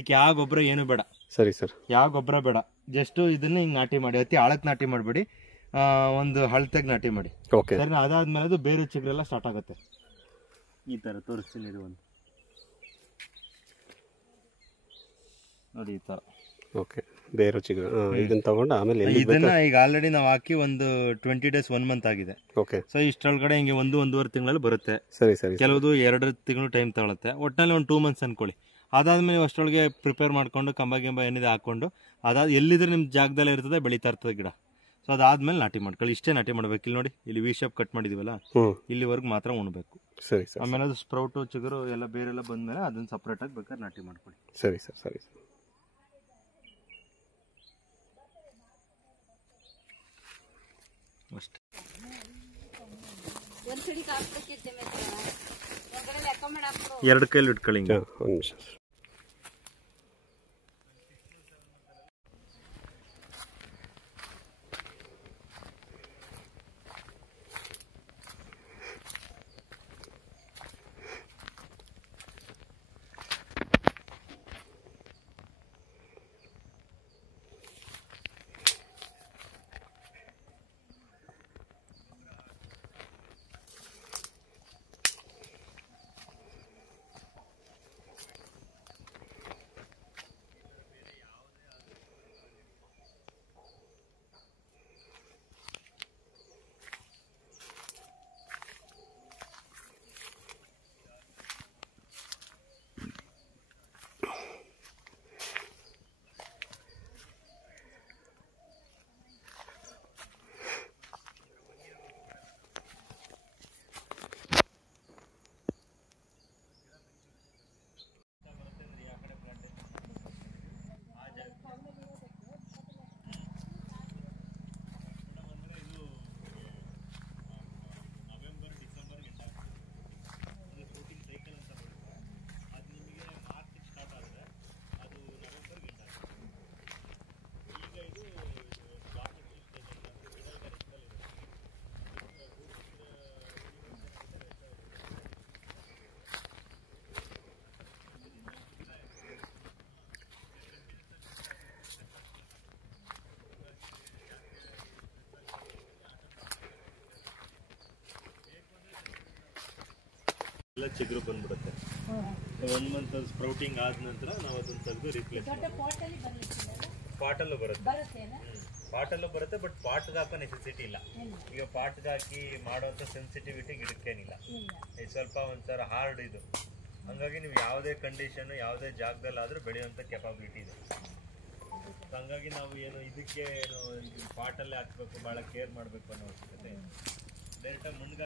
ಇದಕ್ಕೆ ಯಾವ ಗೊಬ್ಬರ ಏನು ಬೇಡ. ಸರಿ ಸರ್. ಯಾವ ಗೊಬ್ಬರ ಬೇಡ, ಜಸ್ಟ್ ಇದನ್ನ ಹಿಂಗ್ ನಾಟಿ ಮಾಡಿ. ಅತಿ ಆಳಕ್ಕೆ ನಾಟಿ ಮಾಡಬೇಡಿ, ಒಂದು ಹಳತೆಗೆ ನಾಟಿ ಮಾಡಿ. ಓಕೆ ಸರಿ, ಅದಾದ್ಮೇಲೆ ಅದು ಬೇರೆ ಚಿಗುರೆಲ್ಲ ಸ್ಟಾರ್ಟ್ ಆಗುತ್ತೆ. ಈ ತರ ತೋರಿಸ್ತೀನಿ ಇದು ಒಂದು ನೋಡಿ, ಈ ತರ. ಓಕೆ, ಬೇರೆ ಚಿಗುರು ಇದನ್ನ ತಗೊಂಡು ಆಮೇಲೆ ಇದನ್ನ ಈಗ ಆಲ್ರೆಡಿ ನಾವು ಹಾಕಿ ಒಂದು 20 days 1 month ಆಗಿದೆ. ಓಕೆ, ಸೊ ಇಷ್ಟೊಳಗಡೆ ಹಿಂಗೆ 1-1.5 ತಿಂಗಳಲ್ಲಿ ಬರುತ್ತೆ. ಸರಿ ಸರಿ. ಕೆಲವುದು 2 ತಿಂಗಳು ಟೈಮ್ ತಗೊಳುತ್ತೆ. ಒಟ್ಟಿನಲ್ಲಿ ಒಂದು 2 months ಅನ್ಕೊಳ್ಳಿ. ಅದಾದ್ಮೇಲೆ ಅಷ್ಟೊಳಗೆ ಪ್ರಿಪೇರ್ ಮಾಡ್ಕೊಂಡು ಕಂಬ ಏನಿದೆ ಹಾಕೊಂಡು ಎಲ್ಲಿದ್ರೆ ನಿಮ್ಮ ಜಾಗದಲ್ಲೇ ಇರ್ತದೆ, ಬೆಳೀತಾ ಇರ್ತದೆ ಗಿಡ. ಸೊ ಅದಾದ್ಮೇಲೆ ನಾಟಿ ಮಾಡ್ಕೊಳ್ಳಿ. ಇಷ್ಟೇ ನಾಟಿ ಮಾಡ್ಬೇಕು. ಇಲ್ಲಿ ನೋಡಿ, ಇಲ್ಲಿ ವಿ ಶೇಪ್ ಕಟ್ ಮಾಡಿದೀವಲ್ಲ, ಇಲ್ಲಿವರೆಗೂ ಮಾತ್ರ ಉಣ್ಬೇಕು. ಸರಿ ಸರ್. ಆಮೇಲೆ ಅದು ಸ್ಪ್ರೌಟು ಚಿಗುರು ಎಲ್ಲ ಬೇರೆಲ್ಲ ಬಂದ್ಮೇಲೆ ಅದನ್ನ ಸಪ್ರೇಟ್ ಆಗಿ ಬೇಕಾದ್ರೆ ನಾಟಿ ಮಾಡ್ಕೊಳ್ಳಿ. ಸರಿ ಸರ್, ಸರಿ ಸರ್. ಅಷ್ಟೇ. ಎರಡು ಕೈಲಿ ಇಟ್ಕೊಳ್ಳಿ. ಒಂದು ನಿಮಿಷ. ಚಿಗುರು ಬಂದ್ಬಿಡುತ್ತೆ. 1 month ಸ್ಪ್ರೌಟಿಂಗ್ ಆದ ನಂತರ ನಾವು ಅದನ್ನ ತೆಗೆದು ರೀಪ್ಲೇಸ್ ಪಾಟಲ್ಲೂ ಬರುತ್ತೆ. ಬಟ್ ಪಾಟ್ಗೆ ಹಾಕೋ ನೆಸೆಸಿಟಿ ಇಲ್ಲ. ಈಗ ಪಾಟ್ಗೆ ಹಾಕಿ ಮಾಡೋಂಥ ಸೆನ್ಸಿಟಿವಿಟಿ ಗಿಡಕ್ಕೇನಿಲ್ಲ. ಇದು ಸ್ವಲ್ಪ ಒಂಥರ ಹಾರ್ಡ್ ಇದು. ಹಂಗಾಗಿ ನೀವು ಯಾವುದೇ ಕಂಡೀಷನ್ ಯಾವುದೇ ಜಾಗದಲ್ಲಾದ್ರೂ ಬೆಳೆಯುವಂಥ ಕೆಪಾಬಿಲಿಟಿ ಇದೆ. ಹಂಗಾಗಿ ನಾವು ಏನು ಇದಕ್ಕೆ ಪಾಟಲ್ಲೇ ಹಾಕ್ಬೇಕು, ಭಾಳ ಕೇರ್ ಮಾಡಬೇಕು ಅನ್ನೋ ಅವಶ್ಯಕತೆ. ಡೈರೆಕ್ಟಾಗಿ ಮುಂದೆ